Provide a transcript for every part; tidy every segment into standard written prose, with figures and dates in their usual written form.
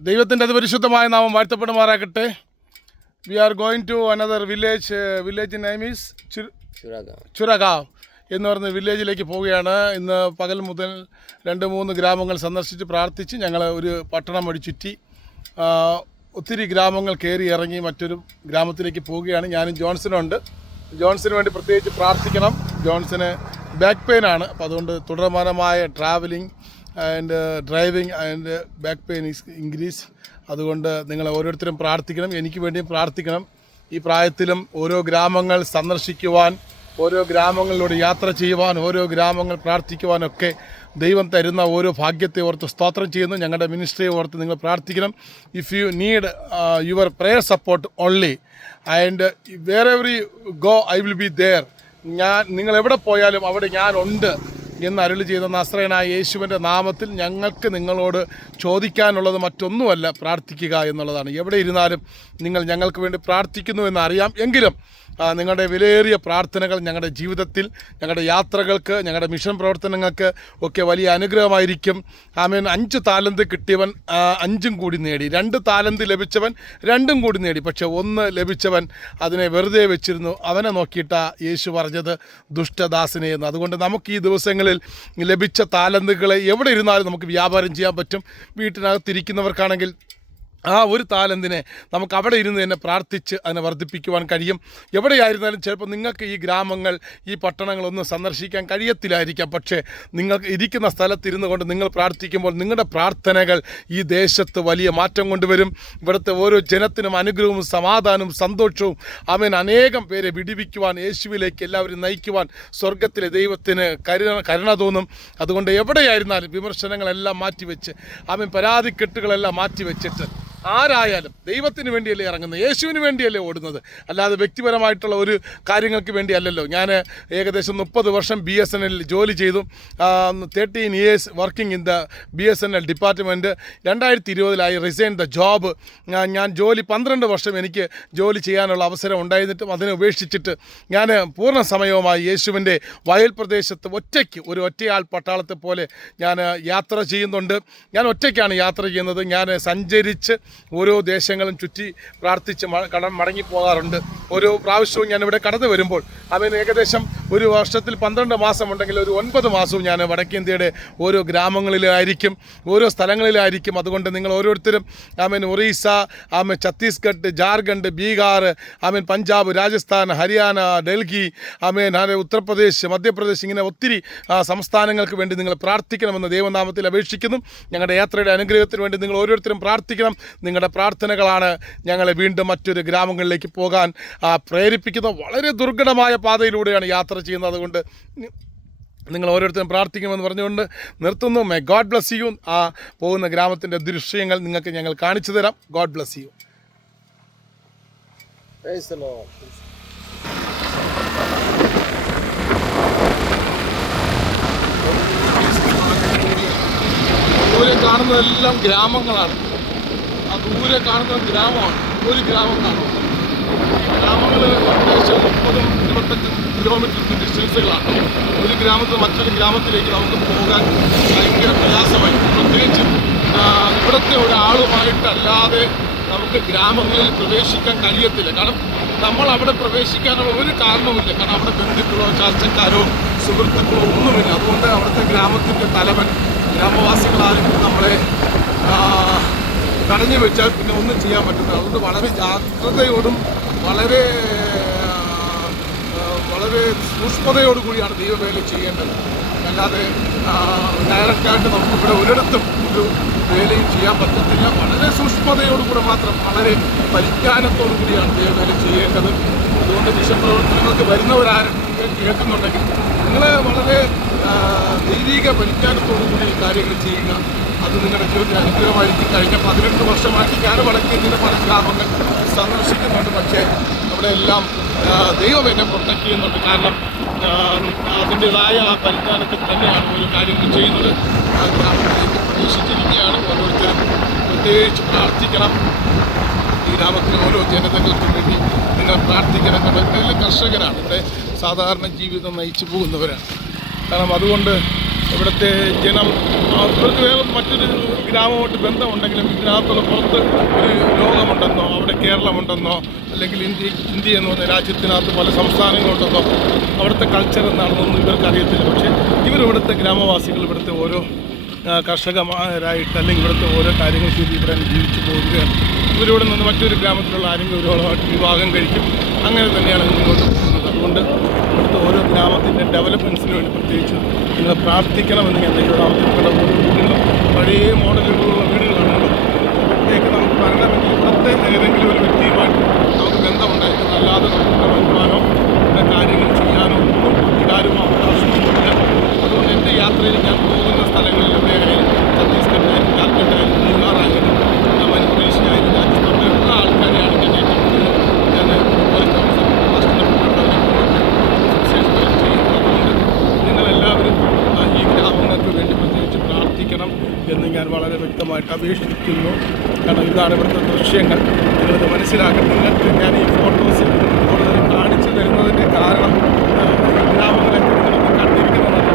ദൈവത്തിൻ്റെ അതിപരിശുദ്ധമായ നാമം വാഴ്ത്തപ്പെടുമാറാകട്ടെ. We are going to another village name is Churagaon എന്ന് പറഞ്ഞ വില്ലേജിലേക്ക് പോവുകയാണ്. ഇന്ന് പകൽ മുതൽ 2-3 ഗ്രാമങ്ങൾ സന്ദർശിച്ച് പ്രാർത്ഥിച്ച് ഞങ്ങൾ ഒരു പട്ടണം വഴി ചുറ്റി ഒത്തിരി ഗ്രാമങ്ങൾ കയറി ഇറങ്ങി മറ്റൊരു ഗ്രാമത്തിലേക്ക് പോവുകയാണ്. ഞാനും ജോൺസനുണ്ട്. ജോൺസന് വേണ്ടി പ്രത്യേകിച്ച് പ്രാർത്ഥിക്കണം. ജോൺസന് ബാക്ക് പെയിനാണ്. അപ്പോൾ അതുകൊണ്ട് തുടർമാനമായ travelling and driving and back pain is increase. അതുകൊണ്ട് നിങ്ങൾ ഓരോരുത്തരും പ്രാർത്ഥിക്കണം, എനിക്ക് വേണ്ടിയും പ്രാർത്ഥിക്കണം. ഈ പ്രായത്തിലും ഓരോ ഗ്രാമങ്ങൾ സന്ദർശിക്കുവാൻ, ഓരോ ഗ്രാമങ്ങളിലൂടെ യാത്ര ചെയ്യുവാൻ, ഓരോ ഗ്രാമങ്ങൾ പ്രാർത്ഥിക്കുവാനൊക്കെ ദൈവം തരുന്ന ഓരോ ഭാഗ്യത്തെ ഓർത്ത് സ്തോത്രം ചെയ്യുന്നു. ഞങ്ങളുടെ മിനിസ്ട്രിയെ ഓർത്ത് നിങ്ങൾ പ്രാർത്ഥിക്കണം. If you need your prayer support only and wherever you go I will be there. നിങ്ങൾ എവിടെ പോയാലും അവിടെ ഞാനുണ്ട് എന്ന് അരുളി ചെയ്ത നസ്രയനായ യേശുവിൻ്റെ നാമത്തിൽ ഞങ്ങൾക്ക് നിങ്ങളോട് ചോദിക്കാനുള്ളത് മറ്റൊന്നുമല്ല, പ്രാർത്ഥിക്കുക എന്നുള്ളതാണ്. എവിടെ ഇരുന്നാലും നിങ്ങൾ ഞങ്ങൾക്ക് വേണ്ടി പ്രാർത്ഥിക്കുന്നു എന്നറിയാം. എങ്കിലും നിങ്ങളുടെ വിലയേറിയ പ്രാർത്ഥനകൾ ഞങ്ങളുടെ ജീവിതത്തിൽ, ഞങ്ങളുടെ യാത്രകൾക്ക്, ഞങ്ങളുടെ മിഷൻ പ്രവർത്തനങ്ങൾക്ക് ഒക്കെ വലിയ അനുഗ്രഹമായിരിക്കും. ആമേൻ. 5 താലന്ത് കിട്ടിയവൻ 5 കൂടി നേടി, 2 താലന്ത് ലഭിച്ചവൻ 2 കൂടി നേടി. പക്ഷെ 1 ലഭിച്ചവൻ അതിനെ വെറുതെ വെച്ചിരുന്നു. അവനെ നോക്കിയിട്ടാ യേശു പറഞ്ഞത് ദുഷ്ടദാസനെ എന്ന്. അതുകൊണ്ട് നമുക്ക് ഈ ദിവസങ്ങളിൽ ലഭിച്ച താലന്തുകളെ എവിടെ ഇരുന്നാലും നമുക്ക് വ്യാപാരം ചെയ്യാൻ പറ്റും. വീട്ടിനകത്തിരിക്കുന്നവർക്കാണെങ്കിൽ ആ ഒരു താലന്തിനെ നമുക്ക് അവിടെ ഇരുന്ന് തന്നെ പ്രാർത്ഥിച്ച് അതിനെ വർദ്ധിപ്പിക്കുവാൻ കഴിയും. എവിടെയായിരുന്നാലും ചിലപ്പോൾ നിങ്ങൾക്ക് ഈ ഗ്രാമങ്ങൾ, ഈ പട്ടണങ്ങളൊന്നും സന്ദർശിക്കാൻ കഴിയത്തില്ലായിരിക്കാം. പക്ഷേ നിങ്ങൾക്ക് ഇരിക്കുന്ന സ്ഥലത്തിരുന്നു കൊണ്ട് നിങ്ങൾ പ്രാർത്ഥിക്കുമ്പോൾ നിങ്ങളുടെ പ്രാർത്ഥനകൾ ഈ ദേശത്ത് വലിയ മാറ്റം കൊണ്ടുവരും. ഇവിടുത്തെ ഓരോ ജനത്തിനും അനുഗ്രഹവും സമാധാനവും സന്തോഷവും അനേകം പേരെ വിടിവിക്കുവാൻ, യേശുവിലേക്ക് എല്ലാവരും നയിക്കുവാൻ സ്വർഗത്തിലെ ദൈവത്തിന് കരുണ തോന്നും. അതുകൊണ്ട് എവിടെയായിരുന്നാലും വിമർശനങ്ങളെല്ലാം മാറ്റിവെച്ച് പരാതിക്കെട്ടുകളെല്ലാം മാറ്റിവെച്ചിട്ട് ആരായാലും ദൈവത്തിന് വേണ്ടിയല്ലേ ഇറങ്ങുന്നത്, യേശുവിന് വേണ്ടിയല്ലേ ഓടുന്നത്, അല്ലാതെ വ്യക്തിപരമായിട്ടുള്ള ഒരു കാര്യങ്ങൾക്ക് വേണ്ടിയല്ലല്ലോ. ഞാൻ ഏകദേശം 30 വർഷം BSNL ജോലി ചെയ്തു. 13 years working in the BSNL department. 2020 resign the job. ഞാൻ ജോലി 12 വർഷം എനിക്ക് ജോലി ചെയ്യാനുള്ള അവസരം ഉണ്ടായിരുന്നിട്ടും അതിനെ ഉപേക്ഷിച്ചിട്ട് ഞാൻ പൂർണ്ണ സമയവുമായി യേശുവിൻ്റെ വയൽ പ്രദേശത്ത് ഒറ്റയാൾ പട്ടാളത്തെ പോലെ ഞാൻ യാത്ര ചെയ്യുന്നുണ്ട്. ഞാൻ ഒറ്റയ്ക്കാണ് യാത്ര ചെയ്യുന്നത്. ഞാൻ സഞ്ചരിച്ച് ഓരോ ദേശങ്ങളും ചുറ്റി പ്രാർത്ഥിച്ച് മടങ്ങി പോകാറുണ്ട്. ഓരോ പ്രാവശ്യവും ഞാനിവിടെ കടന്നു വരുമ്പോൾ ഏകദേശം ഒരു വർഷത്തിൽ 12 മാസമുണ്ടെങ്കിൽ ഒരു 9 മാസവും ഞാൻ വടക്കേന്ത്യയുടെ ഓരോ ഗ്രാമങ്ങളിലായിരിക്കും, ഓരോ സ്ഥലങ്ങളിലായിരിക്കും. അതുകൊണ്ട് നിങ്ങൾ ഓരോരുത്തരും ഒറീസ, ഛത്തീസ്ഗഡ്, ജാർഖണ്ഡ്, ബീഹാർ, പഞ്ചാബ്, രാജസ്ഥാൻ, ഹരിയാന, ഡൽഹി, ഉത്തർപ്രദേശ്, മധ്യപ്രദേശ്, ഇങ്ങനെ ഒത്തിരി സംസ്ഥാനങ്ങൾക്ക് വേണ്ടി നിങ്ങൾ പ്രാർത്ഥിക്കണമെന്ന് ദൈവനാമത്തിൽ അപേക്ഷിക്കുന്നു. ഞങ്ങളുടെ യാത്രയുടെ അനുഗ്രഹത്തിന് വേണ്ടി നിങ്ങൾ ഓരോരുത്തരും പ്രാർത്ഥിക്കണം. നിങ്ങളുടെ പ്രാർത്ഥനകളാണ് ഞങ്ങളെ വീണ്ടും മറ്റൊരു ഗ്രാമങ്ങളിലേക്ക് പോകാൻ പ്രേരിപ്പിക്കുന്ന. വളരെ ദുർഘടമായ പാതയിലൂടെയാണ് യാത്ര ചെയ്യുന്നത്. അതുകൊണ്ട് നിങ്ങൾ ഓരോരുത്തരും പ്രാർത്ഥിക്കുമെന്ന് പറഞ്ഞുകൊണ്ട് നിർത്തുന്നു. May God bless you. ആ പോകുന്ന ഗ്രാമത്തിൻ്റെ ദൃശ്യങ്ങൾ നിങ്ങൾക്ക് ഞങ്ങൾ കാണിച്ചു തരാം. God bless you. ദൂരെ കാണുന്നതെല്ലാം ഗ്രാമങ്ങളാണ്. ആ ദൂരെ കാണുന്ന ഗ്രാമമാണ്, ഒരു ഗ്രാമം കാണും. ഗ്രാമങ്ങൾ ഏകദേശം 30-25 കിലോമീറ്റർ ഡിസ്റ്റൻസുകളാണ്. ഒരു ഗ്രാമത്തിൽ മറ്റൊരു ഗ്രാമത്തിലേക്ക് നമുക്ക് പോകാൻ ഭയങ്കര പ്രയാസമായി. പ്രത്യേകിച്ച് ഇവിടുത്തെ ഒരാളുമായിട്ടല്ലാതെ നമുക്ക് ഗ്രാമങ്ങളിൽ പ്രവേശിക്കാൻ കഴിയത്തില്ല. കാരണം നമ്മൾ അവിടെ പ്രവേശിക്കാനുള്ള ഒരു കാരണവുമില്ല. കാരണം അവിടെ ബന്ധുക്കളോ ചർച്ചക്കാരോ സുഹൃത്തുക്കളോ ഒന്നുമില്ല. അതുകൊണ്ട് അവിടുത്തെ ഗ്രാമത്തിൻ്റെ തലവൻ, ഗ്രാമവാസികളാരും നമ്മളെ തടഞ്ഞു വെച്ചാൽ പിന്നെ ഒന്നും ചെയ്യാൻ പറ്റുന്നത്. അതുകൊണ്ട് വളരെ ജാഗ്രതയോടും വളരെ സൂക്ഷ്മതയോടുകൂടിയാണ് ദൈവവേല ചെയ്യേണ്ടത്. അല്ലാതെ ഡയറക്റ്റായിട്ട് നമുക്കിവിടെ ഒരിടത്തും ഒരു വേലയും ചെയ്യാൻ പറ്റത്തില്ല. വളരെ സൂക്ഷ്മതയോടുകൂടെ മാത്രം, വളരെ പരിജ്ഞാനത്തോടു കൂടിയാണ് ദൈവവേല ചെയ്യേണ്ടത്. അതുകൊണ്ട് മിഷൻ പ്രവർത്തനങ്ങൾക്ക് വരുന്നവരാരും കേൾക്കുന്നുണ്ടെങ്കിൽ നിങ്ങൾ വളരെ ദൈവിക പരിജ്ഞാനത്തോടു കൂടി കാര്യങ്ങൾ ചെയ്യുക. അത് നിങ്ങളുടെ ജീവിതത്തിൽ അനുഗ്രഹമായിരിക്കും. കഴിഞ്ഞ 18 വർഷമായിട്ട് ഞാൻ വടക്കേന്ത്യയുടെ പല ഗ്രാമങ്ങൾ സന്ദർശിക്കുന്നുണ്ട്. പക്ഷേ അവിടെ എല്ലാം ദൈവം എന്നെ പ്രൊട്ടക്ട് ചെയ്യുന്നുണ്ട്. കാരണം അതിൻ്റെതായ ആ പരിജ്ഞാനത്തിൽ തന്നെയാണ് ഓരോ കാര്യങ്ങൾ ചെയ്യുന്നത്. ആ ഗ്രാമത്തിലേക്ക് പ്രവേശിച്ചിരിക്കുകയാണ്. ഓരോരുത്തരും പ്രത്യേകിച്ച് പ്രാർത്ഥിക്കണം. ഈ ഗ്രാമത്തിലെ ഓരോ ജനതകൾക്കും വേണ്ടി നിങ്ങൾ പ്രാർത്ഥിക്കണം. കാരണം കർഷകരാണ്, ഇവിടെ സാധാരണ ജീവിതം നയിച്ചു പോകുന്നവരാണ്. കാരണം അതുകൊണ്ട് ഇവിടുത്തെ ജനം അവർക്ക് വേറെ മറ്റൊരു ഗ്രാമമായിട്ട് ബന്ധമുണ്ടെങ്കിലും ഇതിനകത്തുള്ള പുറത്ത് ഒരു ലോകമുണ്ടെന്നോ അവിടെ കേരളമുണ്ടെന്നോ അല്ലെങ്കിൽ ഇന്ത്യ എന്ന് പറഞ്ഞ രാജ്യത്തിനകത്ത് പല സംസ്ഥാനങ്ങളുണ്ടെന്നോ അവിടുത്തെ കൾച്ചർ എന്താണെന്നൊന്നും ഇവർക്കറിയത്തില്ല. പക്ഷേ ഇവരിവിടുത്തെ ഗ്രാമവാസികൾ ഇവിടുത്തെ ഓരോ കർഷകരായിട്ട് അല്ലെങ്കിൽ ഇവിടുത്തെ ഓരോ കാര്യങ്ങൾ ചെയ്ത് ഇവിടെ ജീവിച്ചു പോവുകയാണ്. ഇവരിവിടെ നിന്ന് മറ്റൊരു ഗ്രാമത്തിലുള്ള ആരെങ്കിലും ഒരുവളമായിട്ട് വിവാഹം കഴിക്കും. അങ്ങനെ തന്നെയാണ് മുന്നോട്ട് പോകുന്നത്. അതുകൊണ്ട് ഇവിടുത്തെ ഓരോ ഗ്രാമത്തിൻ്റെ ഡെവലപ്മെൻറ്റ്സിന് വേണ്ടി പ്രത്യേകിച്ച് നിങ്ങൾ പ്രാർത്ഥിക്കണമെന്ന് ഞാൻ ഇവിടെ ആവശ്യപ്പെട്ട ഓരോ വീടുകളും പഴയ മോഡലുകളുള്ള വീടുകളാണ്. ഇവിടത്തേക്ക് നമുക്ക് വരണമെങ്കിൽ ഇവിടുത്തെ ഏതെങ്കിലും ഒരു വ്യക്തിയുമായിട്ട് നമുക്ക് ബന്ധമുണ്ടായിരിക്കും. അല്ലാതെ നമുക്ക് വരുവാനോ കാര്യങ്ങൾ ചെയ്യാനോ ഒന്നും അധികാരമോ അവകാശമൊന്നുമില്ല. അതുകൊണ്ട് എൻ്റെ യാത്രയിൽ ഞാൻ പോകുന്ന സ്ഥലങ്ങളിൽ എവിടെയായാലും ഛത്തീസ്ഗഡിലായാലും ജാർഖണ്ഡായാലും ബീഹാറായാലും മധ്യപ്രദേശിലായാലും രാജസ്ഥാനിലെ എല്ലാ ആൾക്കാരെയാണ് ഞാൻ ഏറ്റവും കൂടുതൽ ചെയ്യുന്നത്. അതുകൊണ്ട് നിങ്ങളെല്ലാവരും ഈ ഗ്രാമങ്ങൾക്ക് വേണ്ടി പ്രത്യേകിച്ച് പ്രാർത്ഥിക്കണം എന്ന് ഞാൻ വളരെ വ്യക്തമായിട്ട് അപേക്ഷിക്കുന്നു. കാരണം ഇതാണ് ഇവിടുത്തെ ദൃശ്യങ്ങൾ. നിങ്ങളിത് മനസ്സിലാക്കണം. നിങ്ങൾക്ക് ഞാൻ ഈ ഫോട്ടോസ് കൂടുതൽ കാണിച്ചു തരുന്നതിൻ്റെ കാരണം ഗ്രാമങ്ങളൊക്കെ നിങ്ങളൊക്കെ കണ്ടിരിക്കുന്നതാണ്.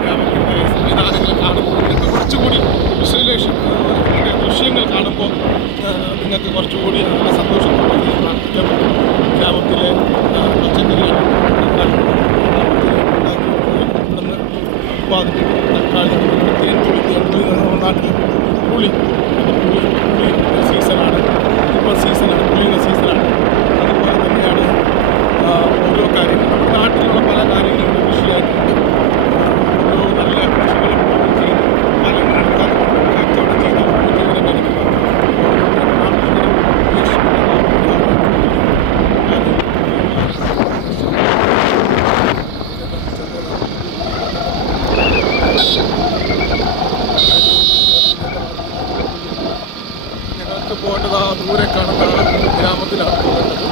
ഗ്രാമത്തിൻ്റെ സംവിധാനങ്ങൾ കാണുമ്പോൾ നിങ്ങൾക്ക് കുറച്ചുകൂടി വിഷ്വലൈസേഷൻ ദൃശ്യങ്ങൾ കാണുമ്പോൾ നിങ്ങൾക്ക് കുറച്ചുകൂടി സന്തോഷം പ്രാർത്ഥിക്കാൻ പറ്റും. ഗ്രാമത്തിലെ പച്ചക്കറികൾ ഇവിടുന്ന് ഉത്പാദിപ്പിക്കുന്ന തക്കാളി, തേൻതുള്ളി നാട്ടിൽ പുളി സീസണാണ്. ഇപ്പോൾ സീസണാണ്, പുളിയുടെ സീസണാണ്. അതുപോലെ തന്നെയാണ് ഓരോ കാര്യങ്ങളും നമ്മുടെ നാട്ടിലുള്ള പല കാര്യങ്ങളും കൃഷിയായിട്ടുണ്ട്. ഓരോ നല്ല കൃഷികളും ചെയ്യുന്നു. ഫലങ്ങളെടുക്കാൻ കച്ചവടം ചെയ്ത് ഉപജീവനം കഴിക്കുന്നു. ഞങ്ങൾക്ക് പോകേണ്ടത് ആ ദൂരെ കാണുന്ന ഗ്രാമത്തിലാണ് പോകേണ്ടത്.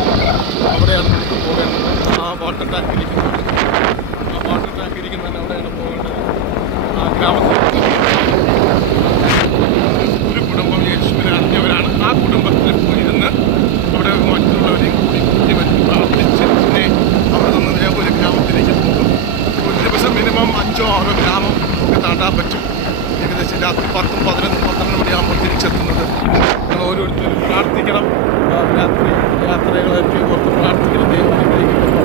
അവിടെയാണ് നമുക്ക് പോകേണ്ടത്. ആ വാട്ടർ ടാങ്ക് ഇരിക്കുന്നത് അവിടെയാണ് പോകേണ്ടത്. ആ ഗ്രാമത്തിൽ ഒരു കുടുംബം യേശുവിനെ അറിഞ്ഞവരാണ്. ആ കുടുംബത്തിൽ പോയിരുന്ന് അവിടെ മറ്റുള്ളവരെയും കൂടി ബുദ്ധിമുട്ടി പ്രാർത്ഥിച്ച് പിന്നെ അവിടെ നിന്ന് ഇതേപോലെ ഗ്രാമത്തിലേക്ക് പോകും. ഒരു ദിവസം മിനിമം 5-6 ഗ്രാമം ഒക്കെ താണ്ടാൻ പറ്റും. ഏകദേശം രാത്രി 10-11 മണിയാകുമ്പോൾ തിരിച്ചെത്തുന്നത്. നിങ്ങൾ ഓരോരുത്തരും പ്രാർത്ഥിക്കണം. രാത്രി യാത്രകളൊക്കെ ഓർത്ത് പ്രാർത്ഥിക്കണം. ദൈവം അനുഗ്രഹിക്കണം.